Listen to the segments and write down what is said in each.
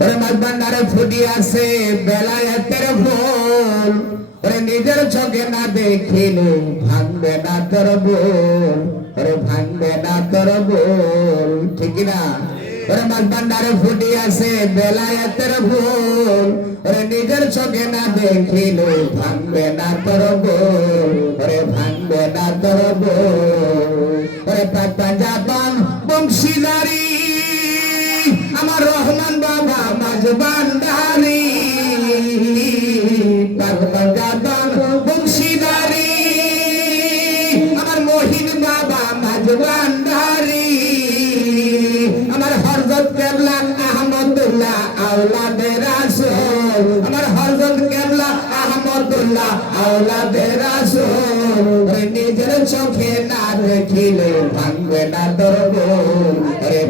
ওরে মাঝ ভান্ডারে ফুটি আছে বেলায়েতের ফুল, ওরে নিজের চোখে না দেখিলে ভাঙবে না তোর বোল, ওরে ভাঙবে না তোর বোল, ঠিক না? ওরে মাঝ ভান্ডারে ফুটি আছে বেলায়েতের ফুল, ওরে নিজের চোখে না দেখিলে ভাঙবে না তোর বোল, ওরে ভাঙবে না তোর বোল। ওরে পাক পাঞ্জাতন বংশীদারি আমার রহমান বাবা মাঝ ভান্ডারি, পাক পাঞ্জাতন বংশীদারি আমার মহিন বাবা মাঝ ভান্ডারি, আমার হযরত কেবলা আহমদুল্লাহ আওলাদে রাসূল, আমার হযরত কেবলা আহমদুল্লাহ আওলাদে রাসূল, নিজের চোখে না দেখিলে ভাঙবে না তোর বোল,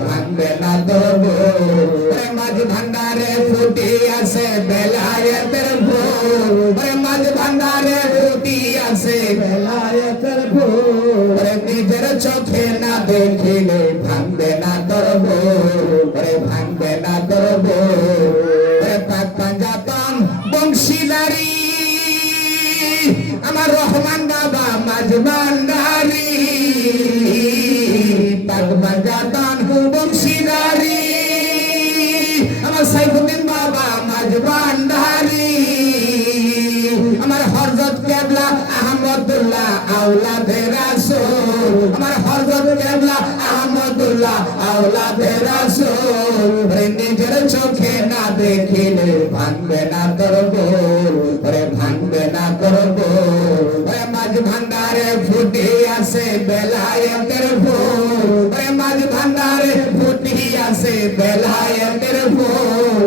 ভাঙবে না তোর বোল। মাঝ ভান্ডারে ফুটি আছে বেলায়েতের ফুল, মাঝ ভান্ডারে ফুটি আছে বেলায়েতের ফুল, নিজের চোখে না দেখিলে ভাঙবে না তোর বোল, ভাঙবে না তোর বোল। পাক পাঞ্জাতন বংশীদারি আমার রহমান বাবা মাঝ ভান্ডারি, পাক পাঞ্জাতন বংশীদারি আমার সাইফুদ্দিন বাবা মাঝ ভান্ডারি, আমার হযরত কেবলা আহমদুল্লাহ আওলাদে রাসূল, আমার হযরত কেবলা আহমদুল্লাহ আওলাদে রাসূল, নিজের চোখে না দেখিলে ভাঙবে না তোর বোল, ভাঙবে না তোর বোল। মাঝ ভান্ডারে ফুটি আছে বেলায়েতের ফুল, মাঝ ভান্ডারে ফুটি আছে বেলায়েতের ফুল,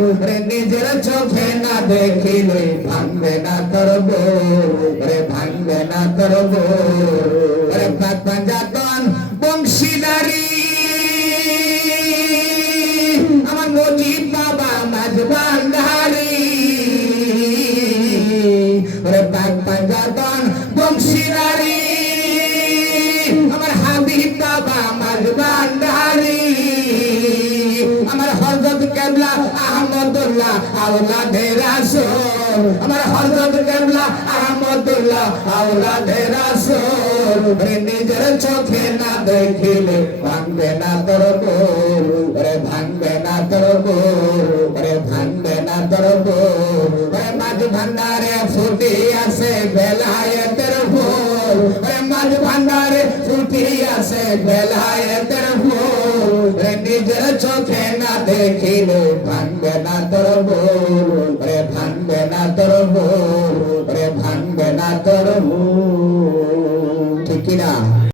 নিজের চোখে না দেখিলে ভাঙবে না তোর বোল, ভাঙবে না তোর বোল। পাক পাঞ্জাতন বংশীদারি আমার মজিদ বাবা মাঝ ভান্ডারি, পাক পাঞ্জাতন বংশীদারি আমার হাবিব বাবা মাঝ ভান্ডারি, আমার হযরত কেবলা আহমদুল্লাহ আওলাদে রাসূল, আমার হযরত কেবলা আহমদুল্লাহ আওলাদে রাসূল, নিজের চোখে না দেখিলে ভাঙবে না তোর বোল, ভাঙবে না তোর বোল, ভাঙবে না তোর বোল। মাঝ ভান্ডারে ফুটি আছে বেলায়েতের ফুল, মাঝ ভান্ডারে ফুটি আছে বেলায়েতের ফুল, নিজের চোখে না দেখিলে ভাঙবে না তোর বোল, ভাঙবে না তোর বোল, ভাঙবে না তোর বোল।